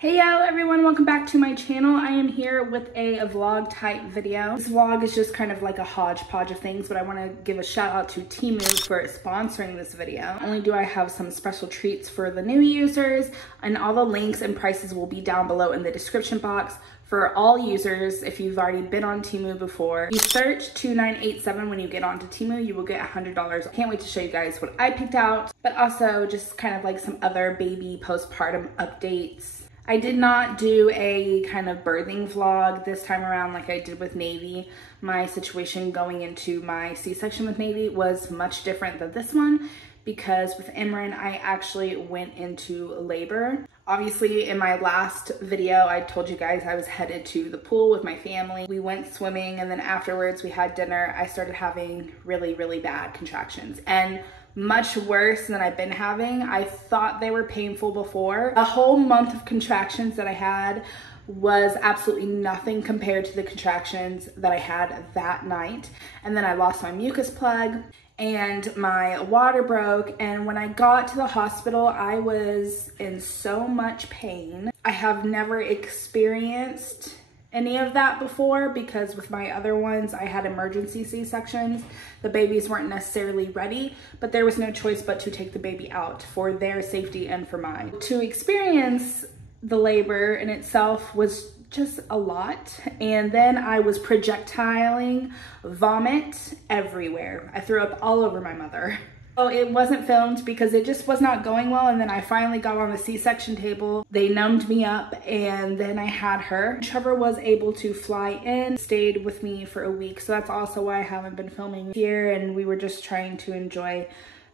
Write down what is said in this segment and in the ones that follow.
Hey yo everyone, welcome back to my channel. I am here with a vlog type video. This vlog is just kind of like a hodgepodge of things, but I want to give a shout out to Temu for sponsoring this video. Not only do I have some special treats for the new users, and all the links and prices will be down below in the description box. For all users, if you've already been on Temu before, you search 2987 when you get onto Temu, you will get $100. I can't wait to show you guys what I picked out, but also just kind of like some other baby postpartum updates. I did not do a kind of birthing vlog this time around like I did with Navy. My situation going into my C-section with Navy was much different than this one because with Imran, I actually went into labor. Obviously, in my last video, I told you guys I was headed to the pool with my family. We went swimming and then afterwards we had dinner. I started having really, really bad contractions and much worse than I've been having. I thought they were painful before. A whole month of contractions that I had was absolutely nothing compared to the contractions that I had that night. And then I lost my mucus plug and my water broke. And when I got to the hospital, I was in so much pain. I have never experienced any of that before because with my other ones, I had emergency C-sections. The babies weren't necessarily ready, but there was no choice but to take the baby out for their safety and for mine. To experience the labor in itself was just a lot. And then I was projectiling vomit everywhere. I threw up all over my mother. So it wasn't filmed because it just was not going well. And then I finally got on the C-section table. They numbed me up and then I had her. Trevor was able to fly in, stayed with me for a week. So that's also why I haven't been filming here. And we were just trying to enjoy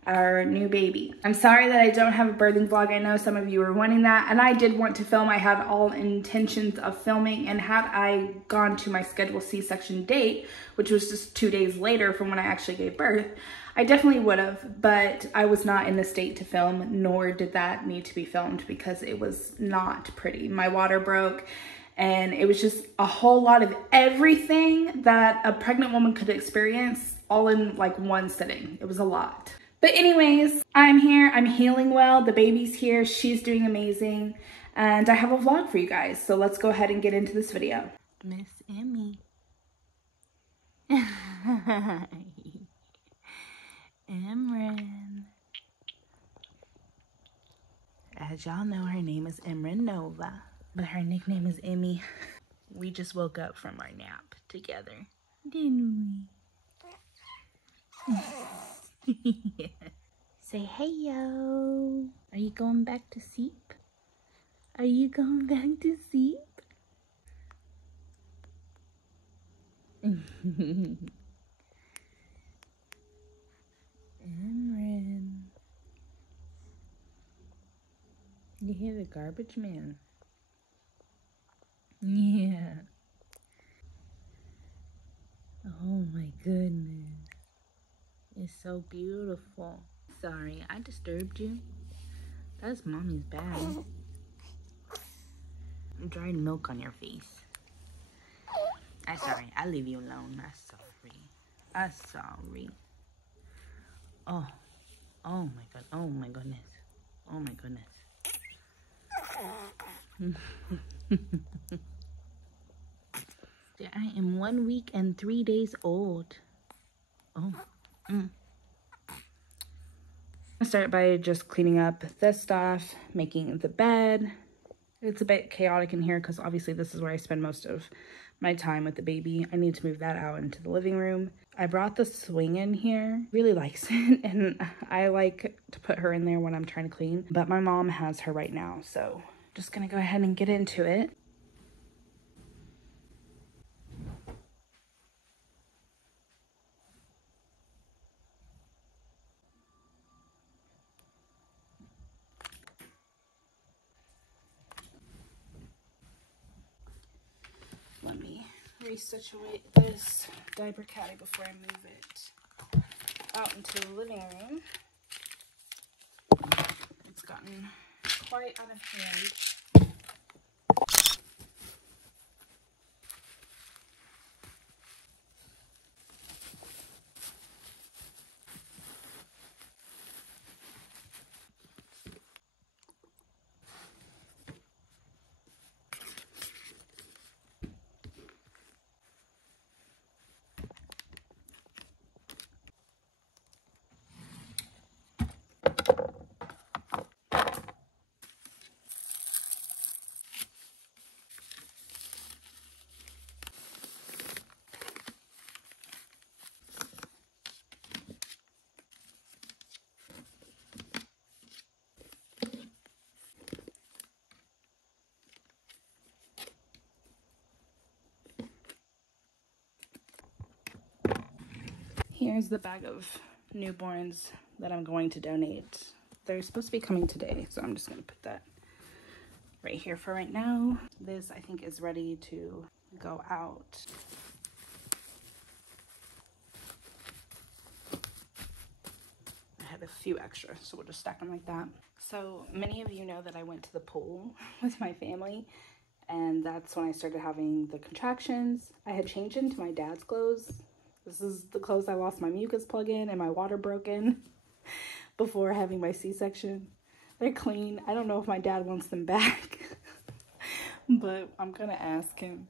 our new baby. I'm sorry that I don't have a birthing vlog. I know some of you were wanting that and I did want to film. I had all intentions of filming, and had I gone to my scheduled C-section date, which was just 2 days later from when I actually gave birth, I definitely would have, but I was not in the state to film, nor did that need to be filmed because it was not pretty. My water broke and it was just a whole lot of everything that a pregnant woman could experience all in like one sitting. It was a lot. But anyways, I'm here, I'm healing well, the baby's here, she's doing amazing, and I have a vlog for you guys. So let's go ahead and get into this video. Miss Emmy. Imran. As y'all know, her name is Imran Nova, but her nickname is Emmy. We just woke up from our nap together, didn't we? Yeah. Say hey yo. Are you going back to sleep? Are you going back to sleep? Imran. You hear the garbage man? Yeah. Oh my goodness. It's so beautiful. Sorry, I disturbed you. That's mommy's bag. Dried milk on your face. I'm sorry. I'll leave you alone. I'm sorry. I'm sorry. Oh. Oh my god. Oh my goodness. Oh my goodness. I am 1 week and 3 days old. Oh. I start by just cleaning up this stuff, making the bed. It's a bit chaotic in here because obviously this is where I spend most of my time with the baby. I need to move that out into the living room. I brought the swing in here. Really likes it, and I like to put her in there when I'm trying to clean, but my mom has her right now, so just gonna go ahead and get into it. Let me resituate this diaper caddy before I move it out into the living room. It's gotten quite out of hand. here's the bag of newborns that I'm going to donate. They're supposed to be coming today, so I'm just going to put that right here for right now. This, I think, is ready to go out. I had a few extra, so we'll just stack them like that. So many of you know that I went to the pool with my family, and that's when I started having the contractions. I had changed into my dad's clothes. This is the clothes I lost my mucus plug in and my water broke in before having my C-section. They're clean. I don't know if my dad wants them back, but I'm gonna ask him.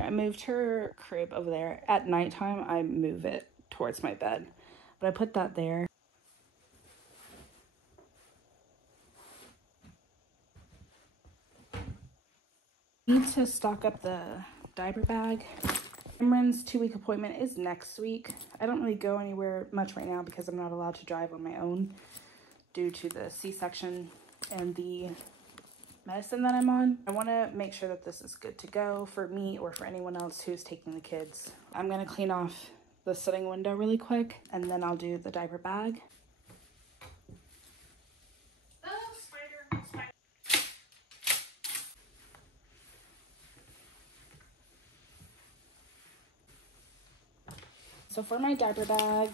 I moved her crib over there. At nighttime, I move it towards my bed, but I put that there. I need to stock up the diaper bag. Imran's 2-week appointment is next week. I don't really go anywhere much right now because I'm not allowed to drive on my own due to the C-section and the medicine that I'm on. I want to make sure that this is good to go for me or for anyone else who's taking the kids. I'm going to clean off the sitting window really quick, and then I'll do the diaper bag. Oh, spider, spider. So for my diaper bag,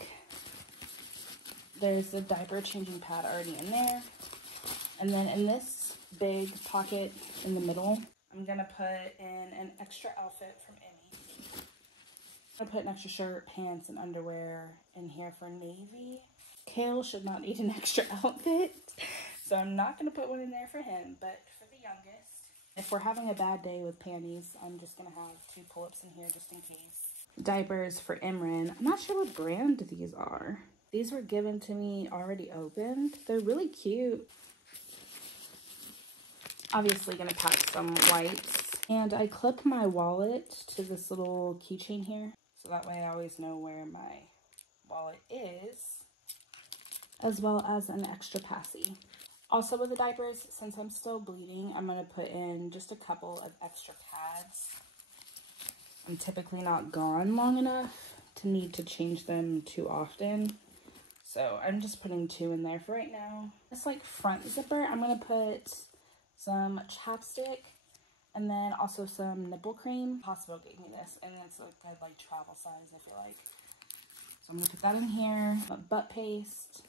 there's the diaper changing pad already in there. And then in this big pocket in the middle, I'm gonna put in an extra outfit from Emmy. I'm gonna put an extra shirt, pants, and underwear in here for Navy. Kale should not need an extra outfit, so I'm not gonna put one in there for him, but for the youngest, if we're having a bad day with panties, I'm just gonna have 2 pull-ups in here just in case. Diapers for Imran. I'm not sure what brand these are. These were given to me already opened. They're really cute. Obviously gonna pack some wipes. And I clip my wallet to this little keychain here, so that way I always know where my wallet is, as well as an extra passy. Also with the diapers, since I'm still bleeding, I'm gonna put in just a couple of extra pads. I'm typically not gone long enough to need to change them too often, so I'm just putting 2 in there for right now. This like front zipper, I'm gonna put some chapstick and then also some nipple cream. Hospital gave me this, and it's a good like travel size, I feel like. So I'm gonna put that in here. Butt paste.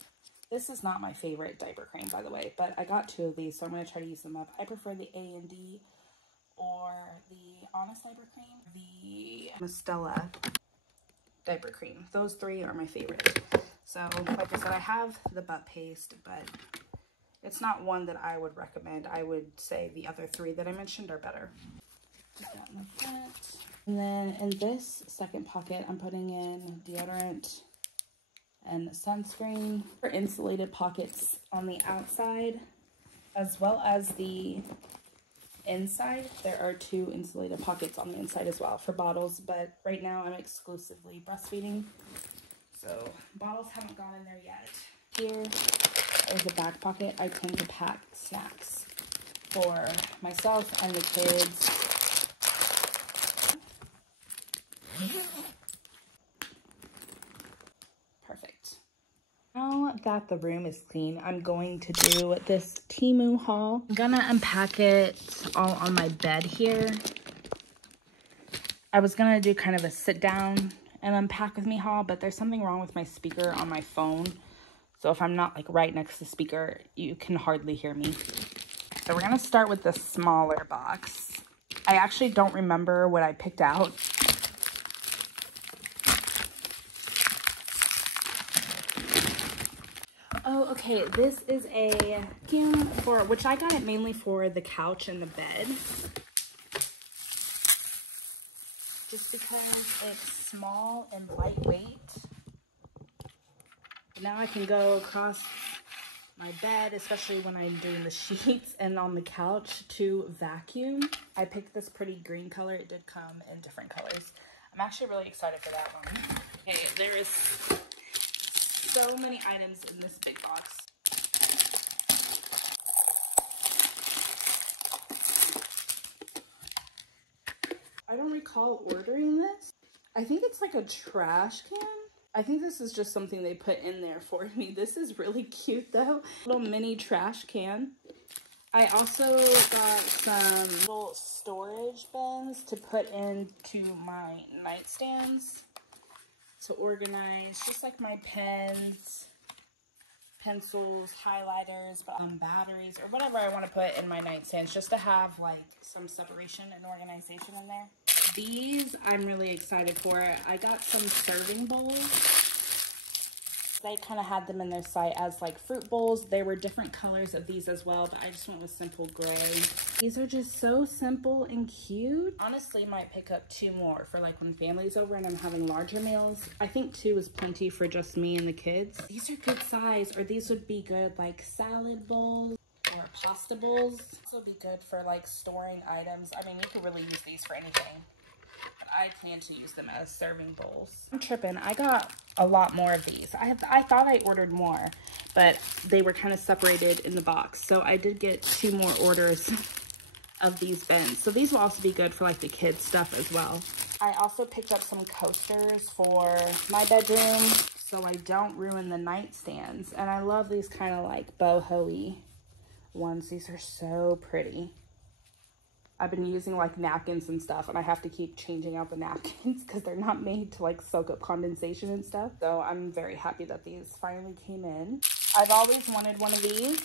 This is not my favorite diaper cream, by the way, but I got 2 of these, so I'm gonna try to use them up. I prefer the A&D or the Honest diaper cream, the Stella diaper cream. Those 3 are my favorite. So like I said, I have the butt paste, but it's not one that I would recommend. I would say the other 3 that I mentioned are better. Put that in the front. And then in this second pocket, I'm putting in deodorant and sunscreen. For insulated pockets on the outside, as well as the inside. There are 2 insulated pockets on the inside as well for bottles, but right now I'm exclusively breastfeeding, so bottles haven't gone in there yet. Here is a back pocket. I tend to pack snacks for myself and the kids. Perfect. Now that the room is clean, I'm going to do this Temu haul. I'm gonna unpack it all on my bed here. I was gonna do kind of a sit down and unpack with me haul, but there's something wrong with my speaker on my phone. So if I'm not like right next to the speaker, you can hardly hear me. So we're gonna start with the smaller box. I actually don't remember what I picked out. Oh, okay, this is a vacuum for, which I got it mainly for the couch and the bed. Just because it's small and lightweight. Now I can go across my bed, especially when I'm doing the sheets, and on the couch to vacuum. I picked this pretty green color. It did come in different colors. I'm actually really excited for that one. Okay, there is so many items in this big box. I don't recall ordering this. I think it's like a trash can. I think this is just something they put in there for me. This is really cute though. Little mini trash can. I also got some little storage bins to put into my nightstands to organize just like my pens, pencils, highlighters, batteries, or whatever I want to put in my nightstands, just to have like some separation and organization in there. These I'm really excited for. I got some serving bowls. They kind of had them in their site as like fruit bowls. There were different colors of these as well, but I just went with simple gray. These are just so simple and cute. Honestly, might pick up 2 more for like when family's over and I'm having larger meals. I think 2 is plenty for just me and the kids. These are good size, or these would be good like salad bowls or pasta bowls. This would be good for like storing items. I mean, you could really use these for anything. But I plan to use them as serving bowls. I'm tripping. I got a lot more of these. I thought I ordered more, but they were kind of separated in the box. So I did get 2 more orders of these bins. So these will also be good for like the kids stuff as well. I also picked up some coasters for my bedroom so I don't ruin the nightstands. And I love these kind of like boho-y ones. These are so pretty. I've been using like napkins and stuff, and I have to keep changing out the napkins because they're not made to like soak up condensation and stuff. So I'm very happy that these finally came in. I've always wanted one of these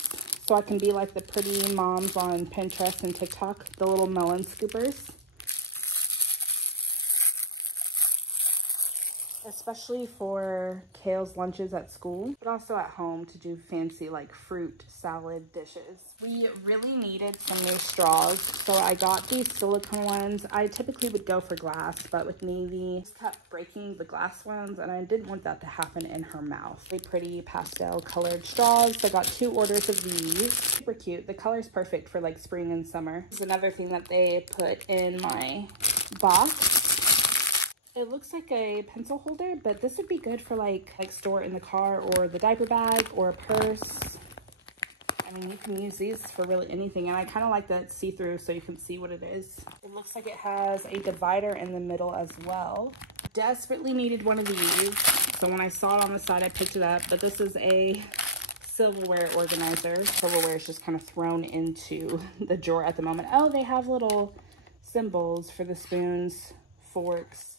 so I can be like the pretty moms on Pinterest and TikTok, the little melon scoopers. Especially for Kale's lunches at school, but also at home to do fancy like fruit salad dishes. We really needed some new straws, so I got these silicone ones. I typically would go for glass, but with Navy, just kept breaking the glass ones, and I didn't want that to happen in her mouth. Really pretty pastel colored straws. So I got 2 orders of these. Super cute. The color's perfect for like spring and summer. This is another thing that they put in my box. It looks like a pencil holder, but this would be good for like store in the car or the diaper bag or a purse. I mean, you can use these for really anything, and I kind of like that see-through so you can see what it is. It looks like it has a divider in the middle as well. Desperately needed one of these, so when I saw it on the side, I picked it up. But this is a silverware organizer. Silverware is just kind of thrown into the drawer at the moment. Oh, they have little symbols for the spoons, forks,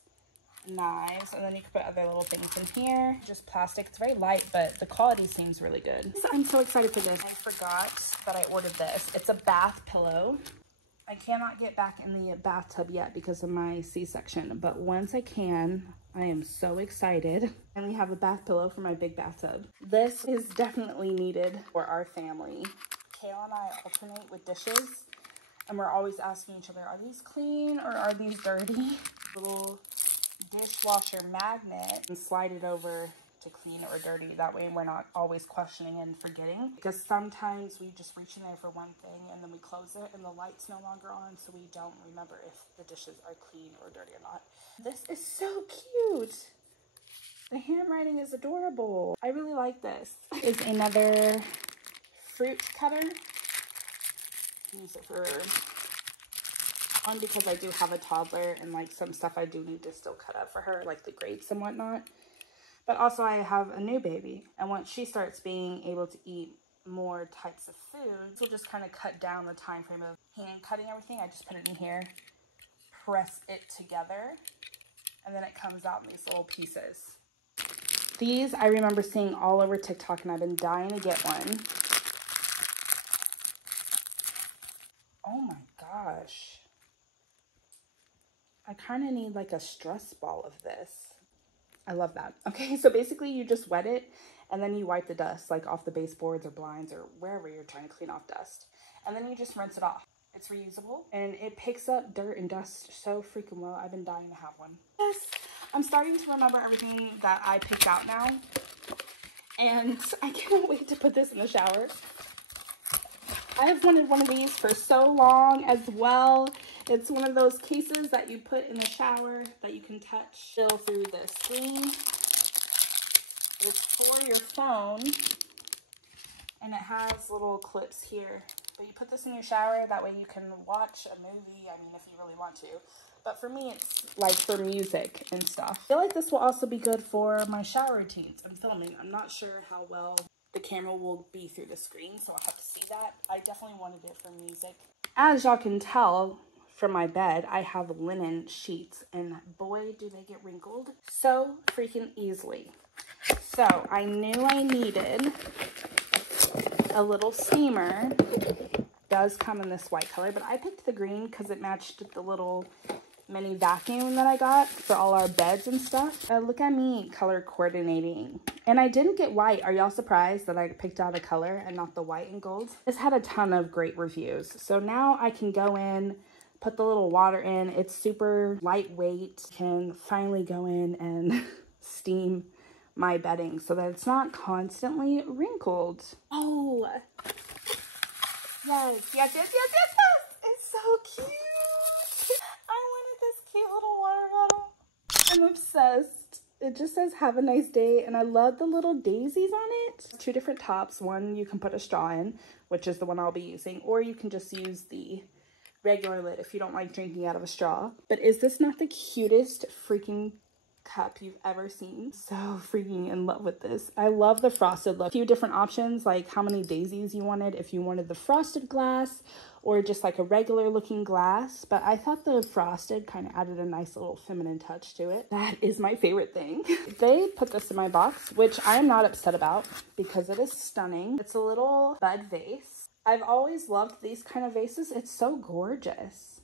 knives, and then you can put other little things in here. Just plastic. It's very light, but the quality seems really good. I'm so excited for this. I forgot that I ordered this. It's a bath pillow. I cannot get back in the bathtub yet because of my C-section, but once I can, I am so excited. And we have a bath pillow for my big bathtub. This is definitely needed for our family. Kale and I alternate with dishes, and we're always asking each other, are these clean or are these dirty? Little dishwasher magnet, and slide it over to clean or dirty. That way we're not always questioning and forgetting, because sometimes we just reach in there for one thing and then we close it and the light's no longer on, so we don't remember if the dishes are clean or dirty or not. This is so cute. The handwriting is adorable. I really like this. Is another fruit cutter. Use it for one, because I do have a toddler and like some stuff I do need to still cut up for her, like the grapes and whatnot. But also I have a new baby, and once she starts being able to eat more types of food, we'll just kind of cut down the time frame of hand cutting everything. I just put it in here, press it together, and then it comes out in these little pieces. These I remember seeing all over TikTok, and I've been dying to get one. Oh my gosh. I kind of need like a stress ball of this. I love that. Okay, so basically you just wet it and then you wipe the dust like off the baseboards or blinds or wherever you're trying to clean off dust. And then you just rinse it off. It's reusable and it picks up dirt and dust so freaking well. I've been dying to have one. Yes, I'm starting to remember everything that I picked out now. and I can't wait to put this in the shower. I have wanted one of these for so long as well. It's one of those cases that you put in the shower that you can touch still through the screen. It's for your phone, and it has little clips here. But you put this in your shower, that way you can watch a movie, I mean, if you really want to. But for me, it's like for music and stuff. I feel like this will also be good for my shower routines. I'm filming. I'm not sure how well the camera will be through the screen, so I'll have to see that. I definitely wanted it for music. As y'all can tell from my bed, I have linen sheets, and boy, do they get wrinkled so freaking easily. So I knew I needed a little steamer. It does come in this white color, but I picked the green because it matched the little mini vacuum that I got for all our beds and stuff. Look at me color coordinating. And I didn't get white. Are y'all surprised that I picked out a color and not the white and gold? This had a ton of great reviews. So now I can go in, put the little water in. It's super lightweight. Can finally go in and steam my bedding so that it's not constantly wrinkled. Oh, yes, yes, yes, yes, yes, yes. It's so cute. I wanted this cute little water bottle. I'm obsessed. It just says have a nice day, and I love the little daisies on it. Two different tops. One you can put a straw in, which is the one I'll be using, or you can just use the regular lid if you don't like drinking out of a straw. But is this not the cutest freaking cup you've ever seen? So freaking in love with this. I love the frosted look. A few different options, like how many daisies you wanted, if you wanted the frosted glass or just like a regular looking glass. But I thought the frosted kind of added a nice little feminine touch to it. That is my favorite thing. They put this in my box, which I am not upset about because it is stunning. It's a little bud vase. I've always loved these kind of vases. It's so gorgeous.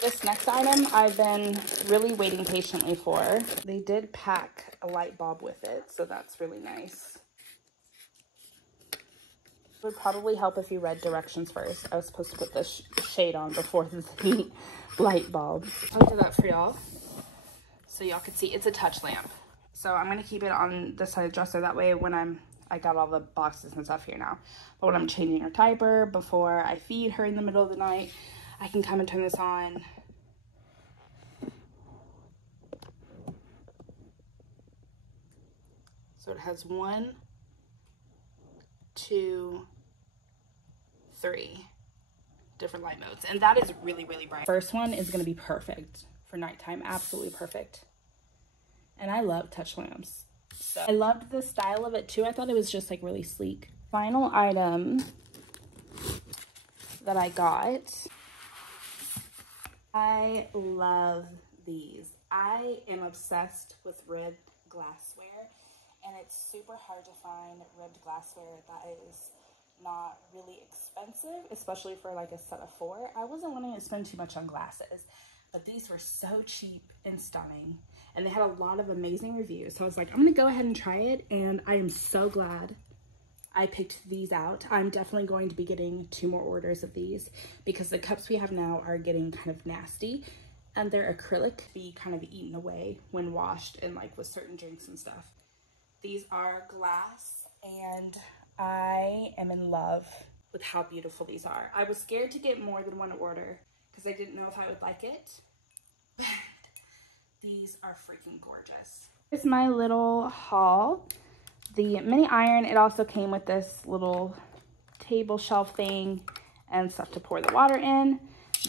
This next item I've been really waiting patiently for. They did pack a light bulb with it, so that's really nice. It would probably help if you read directions first. I was supposed to put this shade on before the light bulb. I'll do that for y'all so y'all can see. It's a touch lamp. So I'm going to keep it on this side of the dresser. That way when I got all the boxes and stuff here now. But when I'm changing her diaper, before I feed her in the middle of the night, I can come and turn this on. So it has 1, 2, 3 different light modes. And that is really, really bright. First one is going to be perfect for nighttime. Absolutely perfect. And I love touch lamps. So I loved the style of it too. I thought it was just like really sleek. Final item that I got. I love these. I am obsessed with ribbed glassware, and it's super hard to find ribbed glassware that is not really expensive, especially for like a set of 4. I wasn't wanting to spend too much on glasses, but these were so cheap and stunning, and they had a lot of amazing reviews. So I was like, I'm gonna go ahead and try it, and I am so glad I picked these out. I'm definitely going to be getting 2 more orders of these because the cups we have now are getting kind of nasty, and they're acrylic, be kind of eaten away when washed and like with certain drinks and stuff. These are glass, and I am in love with how beautiful these are. I was scared to get more than 1 order because I didn't know if I would like it, but these are freaking gorgeous. Here's my little haul. The mini iron, it also came with this little table shelf thing and stuff to pour the water in.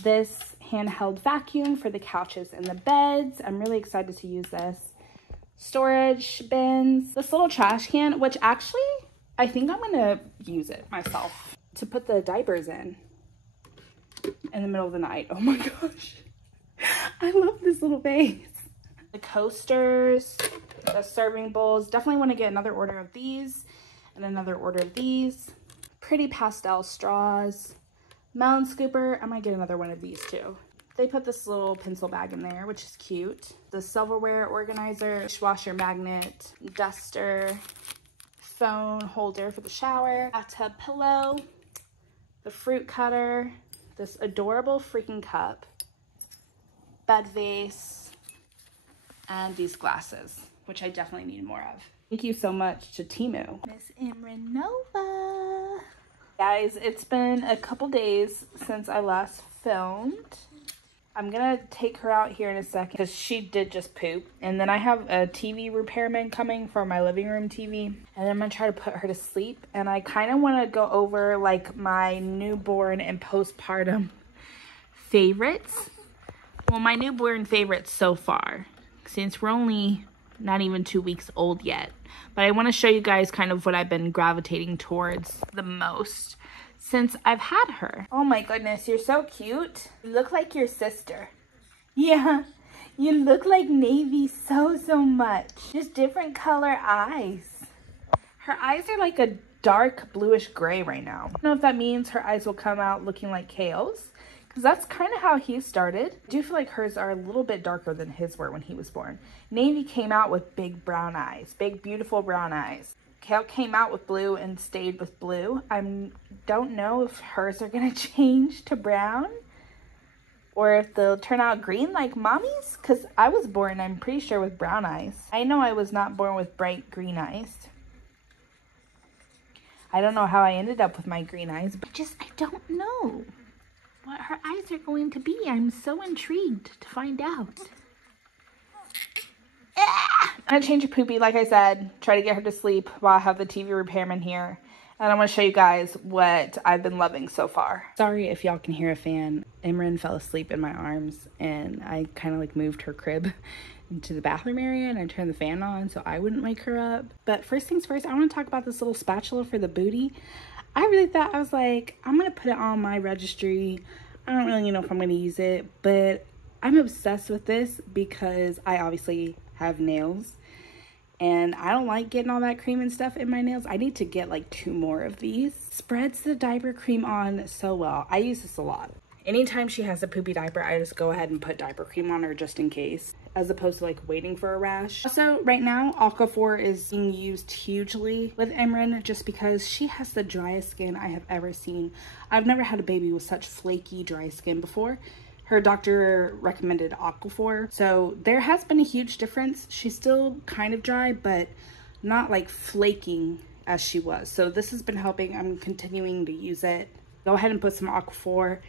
This handheld vacuum for the couches and the beds. I'm really excited to use this. Storage bins. This little trash can, which actually, I think I'm gonna use it myself to put the diapers in the middle of the night. Oh my gosh. I love this little vase. The coasters, the serving bowls. Definitely want to get another order of these and another order of these. Pretty pastel straws. Melon scooper. I might get another one of these too. They put this little pencil bag in there, which is cute. The silverware organizer, dishwasher magnet, duster, phone holder for the shower, bathtub pillow, the fruit cutter, this adorable freaking cup, bed vase, and these glasses, which I definitely need more of. Thank you so much to Temu. Miss Imran Nova. Guys, it's been a couple days since I last filmed. I'm gonna take her out here in a second because she did just poop. And then I have a TV repairman coming for my living room TV. And I'm gonna try to put her to sleep. And I kind of want to go over like my newborn and postpartum favorites. Well, my newborn favorites so far, since we're only not even 2 weeks old yet. But I want to show you guys kind of what I've been gravitating towards the most since I've had her. Oh my goodness, you're so cute. You look like your sister. Yeah, you look like Navy so much. Just different color eyes. Her eyes are like a dark bluish gray right now. I don't know if that means her eyes will come out looking like Kale's, because that's kind of how he started. I do feel like hers are a little bit darker than his were when he was born. Navy came out with big brown eyes, big beautiful brown eyes. Kale came out with blue and stayed with blue. I don't know if hers are gonna change to brown or if they'll turn out green like mommy's, because I was born, I'm pretty sure, with brown eyes. I know I was not born with bright green eyes. I don't know how I ended up with my green eyes, but I don't know what her eyes are going to be. I'm so intrigued to find out. I'm gonna change her poopy, like I said, try to get her to sleep while I have the TV repairman here. And I'm gonna show you guys what I've been loving so far. Sorry if y'all can hear a fan. Imran fell asleep in my arms and I kind of like moved her crib into the bathroom area and I turned the fan on so I wouldn't wake her up. But first things first, I want to talk about this little spatula for the booty. I really thought, I was like, I'm gonna put it on my registry. I don't really know if I'm gonna use it, but I'm obsessed with this because I obviously have nails and I don't like getting all that cream and stuff in my nails. I need to get like 2 more of these. Spreads the diaper cream on so well. I use this a lot. Anytime she has a poopy diaper, I just go ahead and put diaper cream on her just in case, as opposed to like waiting for a rash. Also, right now, Aquaphor is being used hugely with Imran just because she has the driest skin I have ever seen. I've never had a baby with such flaky, dry skin before. Her doctor recommended Aquaphor, so there has been a huge difference. She's still kind of dry, but not like flaking as she was. So this has been helping. I'm continuing to use it. Go ahead and put some Aquaphor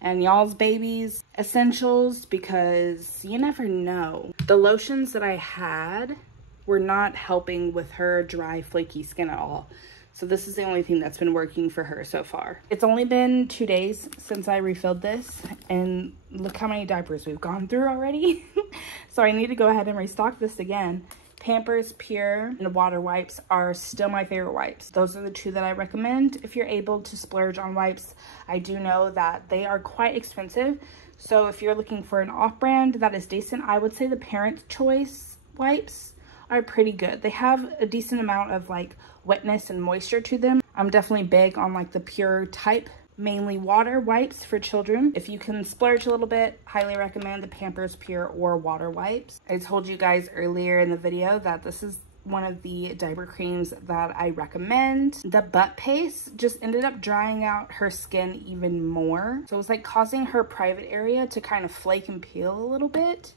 and y'all's babies essentials because you never know. The lotions that I had were not helping with her dry, flaky skin at all. So this is the only thing that's been working for her so far. It's only been 2 days since I refilled this, and look how many diapers we've gone through already. So I need to go ahead and restock this again. Pampers Pure and water wipes are still my favorite wipes. Those are the 2 that I recommend if you're able to splurge on wipes. I do know that they are quite expensive. So if you're looking for an off-brand that is decent, I would say the Parent Choice wipes are pretty good. They have a decent amount of like wetness and moisture to them. I'm definitely big on like the pure type, mainly water wipes for children. If you can splurge a little bit, highly recommend the Pampers Pure or water wipes. I told you guys earlier in the video that this is one of the diaper creams that I recommend. The butt paste just ended up drying out her skin even more. So it was like causing her private area to kind of flake and peel a little bit.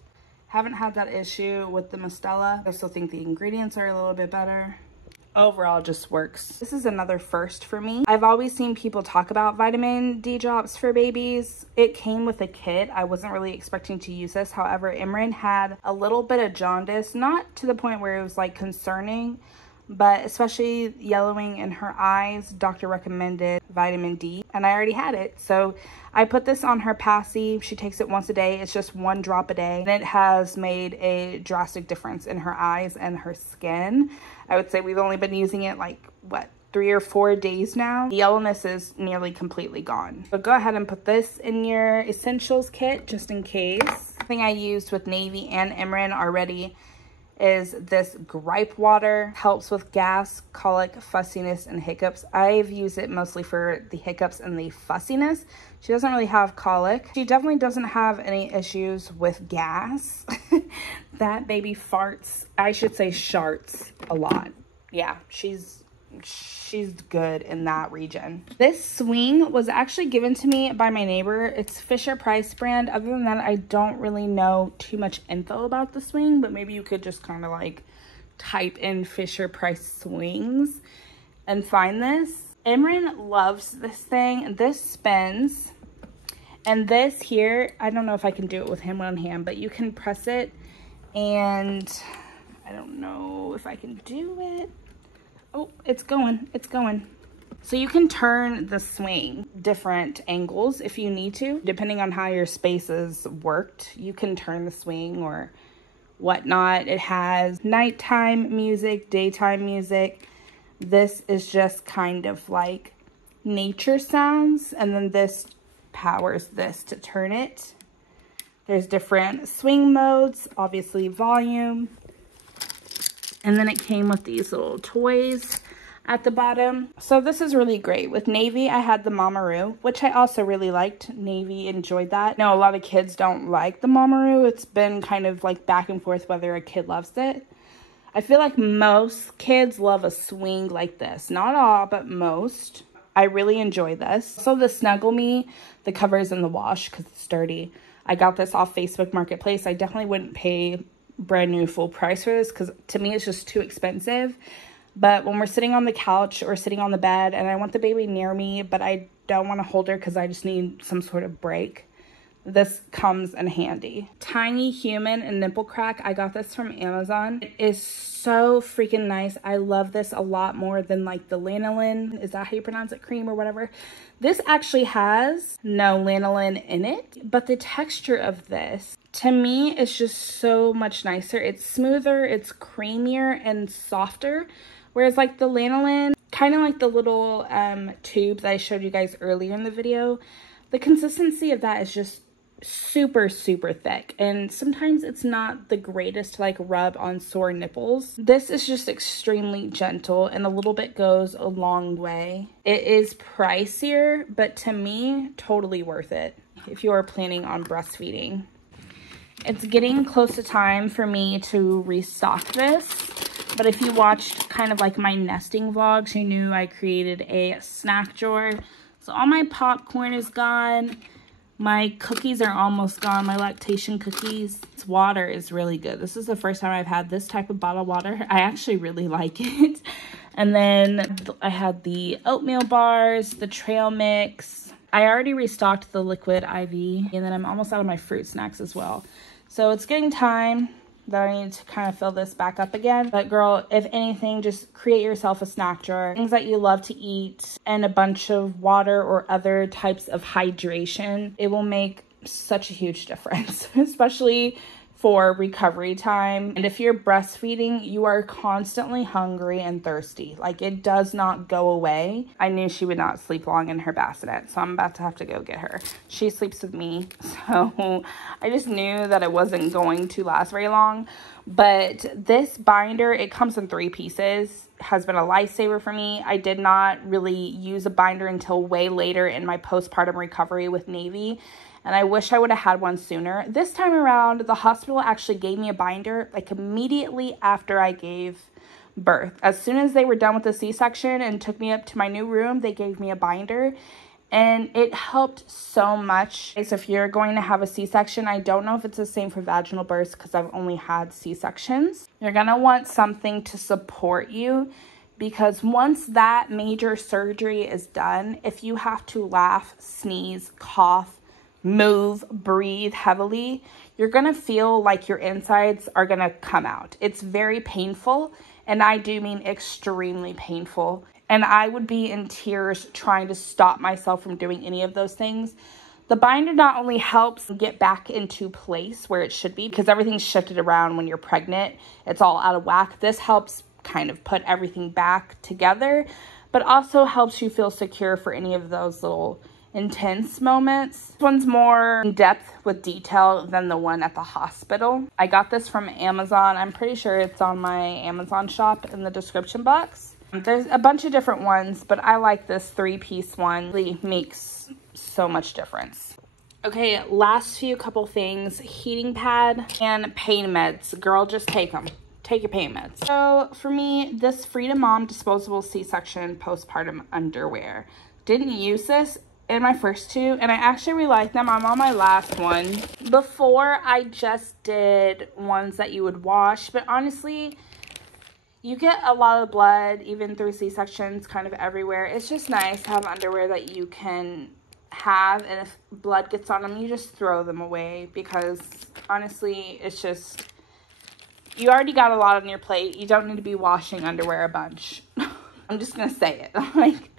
Haven't had that issue with the Mistela. I still think the ingredients are a little bit better. Overall, just works. This is another first for me. I've always seen people talk about vitamin D drops for babies. It came with a kit. I wasn't really expecting to use this. However, Imran had a little bit of jaundice, not to the point where it was like concerning, but especially yellowing in her eyes. Doctor recommended vitamin D and I already had it. So I put this on her passy. She takes it once a day. It's just 1 drop a day. And it has made a drastic difference in her eyes and her skin. I would say we've only been using it like, what, 3 or 4 days now. The yellowness is nearly completely gone. So go ahead and put this in your essentials kit just in case. The thing I used with Navy and Imran already is this Grape water. Helps with gas, colic, fussiness, and hiccups. I've used it mostly for the hiccups and the fussiness. She doesn't really have colic. She definitely doesn't have any issues with gas. That baby farts, I should say sharts a lot. Yeah, she's good in that region. This swing was actually given to me by my neighbor. It's Fisher Price brand. Other than that, I don't really know too much info about the swing, but maybe you could just kind of like type in Fisher Price swings and find this. Imran loves this thing. This spins. And this here, I don't know if I can do it with him one hand, but you can press it, and I don't know if I can do it. Oh, it's going, it's going. So you can turn the swing different angles if you need to, depending on how your space is worked. You can turn the swing or whatnot. It has nighttime music, daytime music. This is just kind of like nature sounds, and then this powers this to turn it. There's different swing modes, obviously volume. And then it came with these little toys at the bottom. So this is really great. With Navy, I had the Mamaroo, which I also really liked. Navy enjoyed that. No, a lot of kids don't like the Mamaroo. It's been kind of like back and forth whether a kid loves it. I feel like most kids love a swing like this. Not all, but most. I really enjoy this. So the Snuggle Me, the cover is in the wash because it's dirty. I got this off Facebook Marketplace. I definitely wouldn't pay brand new full price for this because to me it's just too expensive. But when we're sitting on the couch or sitting on the bed and I want the baby near me, but I don't want to hold her because I just need some sort of break, this comes in handy. Tiny Human and Nipple Crack. I got this from Amazon. It is so freaking nice. I love this a lot more than like the lanolin. Is that how you pronounce it? Cream or whatever. This actually has no lanolin in it, but the texture of this to me is just so much nicer. It's smoother, it's creamier and softer. Whereas like the lanolin, kind of like the little tube that I showed you guys earlier in the video, the consistency of that is just super, super thick. And sometimes it's not the greatest to like rub on sore nipples. This is just extremely gentle and a little bit goes a long way. It is pricier, but to me, totally worth it if you are planning on breastfeeding. It's getting close to time for me to restock this. But if you watched kind of like my nesting vlogs, you knew I created a snack drawer. So all my popcorn is gone. My cookies are almost gone, my lactation cookies. This water is really good. This is the first time I've had this type of bottled water. I actually really like it. And then I had the oatmeal bars, the trail mix. I already restocked the liquid IV, and then I'm almost out of my fruit snacks as well. So it's getting time that I need to kind of fill this back up again. But girl, if anything, just create yourself a snack drawer. Things that you love to eat and a bunch of water or other types of hydration. It will make such a huge difference, especially for recovery time. And if you're breastfeeding, you are constantly hungry and thirsty. Like, it does not go away. I knew she would not sleep long in her bassinet, so I'm about to have to go get her. She sleeps with me, so I just knew that it wasn't going to last very long. But this binder, it comes in 3 pieces, has been a lifesaver for me. I did not really use a binder until way later in my postpartum recovery with Navy. And I wish I would have had one sooner. This time around, the hospital actually gave me a binder like immediately after I gave birth. As soon as they were done with the C-section and took me up to my new room, they gave me a binder. And it helped so much. So if you're going to have a C-section, I don't know if it's the same for vaginal births because I've only had C-sections. You're going to want something to support you. Because once that major surgery is done, if you have to laugh, sneeze, cough, move, breathe heavily, you're gonna feel like your insides are gonna come out. It's very painful, and I do mean extremely painful. And I would be in tears trying to stop myself from doing any of those things. The binder not only helps get back into place where it should be, because everything's shifted around when you're pregnant, it's all out of whack. This helps kind of put everything back together, but also helps you feel secure for any of those little intense moments. This one's more in depth with detail than the one at the hospital. I got this from Amazon. I'm pretty sure it's on my Amazon shop in the description box. There's a bunch of different ones, but I like this 3-piece one. It really makes so much difference. Okay, last few couple things. Heating pad and pain meds. Girl, just take them. Take your pain meds. So for me, this Freedom Mom disposable C-section postpartum underwear. Didn't use this in my first 2, and I actually really like them. I'm on my last one. Before, I just did ones that you would wash, but honestly, You get a lot of blood, even through C-sections, kind of everywhere. It's just nice to have underwear that you can have, and if blood gets on them, you just throw them away, because honestly, it's just, you already got a lot on your plate. You don't need to be washing underwear a bunch. I'm just gonna say it. Like,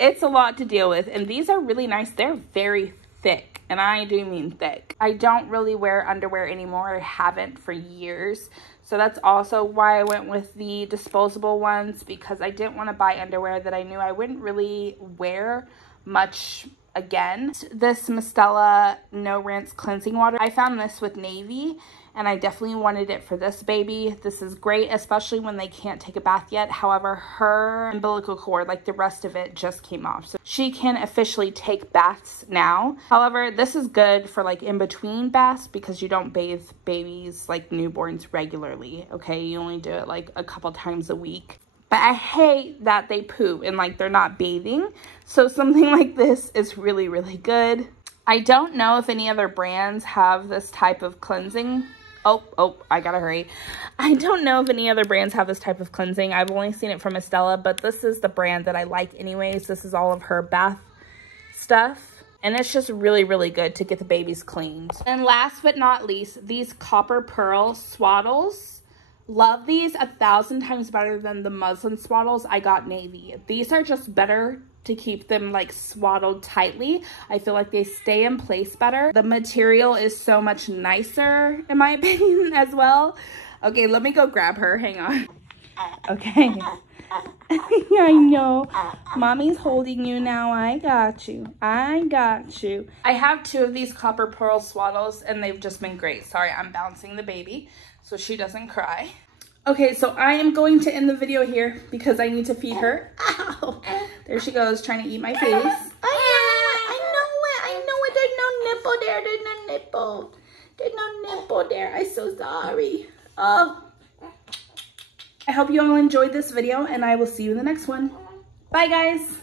it's a lot to deal with, and these are really nice. They're very thick, and I do mean thick. I don't really wear underwear anymore. I haven't for years. So that's also why I went with the disposable ones, because I didn't want to buy underwear that I knew I wouldn't really wear much again. This Mistela No Rinse Cleansing Water. I found this with Navy, and I definitely wanted it for this baby. This is great, especially when they can't take a bath yet. However, her umbilical cord, like the rest of it, just came off. So she can officially take baths now. However, this is good for like in between baths, because you don't bathe babies, like newborns, regularly, okay? You only do it like a couple times a week. But I hate that they poop and like they're not bathing. So something like this is really, really good. I don't know if any other brands have this type of cleansing. Oh, I gotta hurry. I don't know if any other brands have this type of cleansing. I've only seen it from Mistela, but this is the brand that I like anyways. This is all of her bath stuff. And it's just really, really good to get the babies cleaned. And last but not least, these copper pearl swaddles. Love these 1,000 times better than the muslin swaddles I got Navy. These are just better to keep them like swaddled tightly. I feel like they stay in place better. The material is so much nicer in my opinion as well. Okay, let me go grab her. Hang on. Okay. I know. Mommy's holding you now. I got you. I got you. I have 2 of these copper pearl swaddles, and they've just been great. Sorry, I'm bouncing the baby so she doesn't cry. Okay, so I am going to end the video here because I need to feed her. Ow! There she goes, trying to eat my face. I know it. There's no nipple there. There's no nipple. There's no nipple there. I'm so sorry. Oh. I hope you all enjoyed this video, and I will see you in the next one. Bye, guys.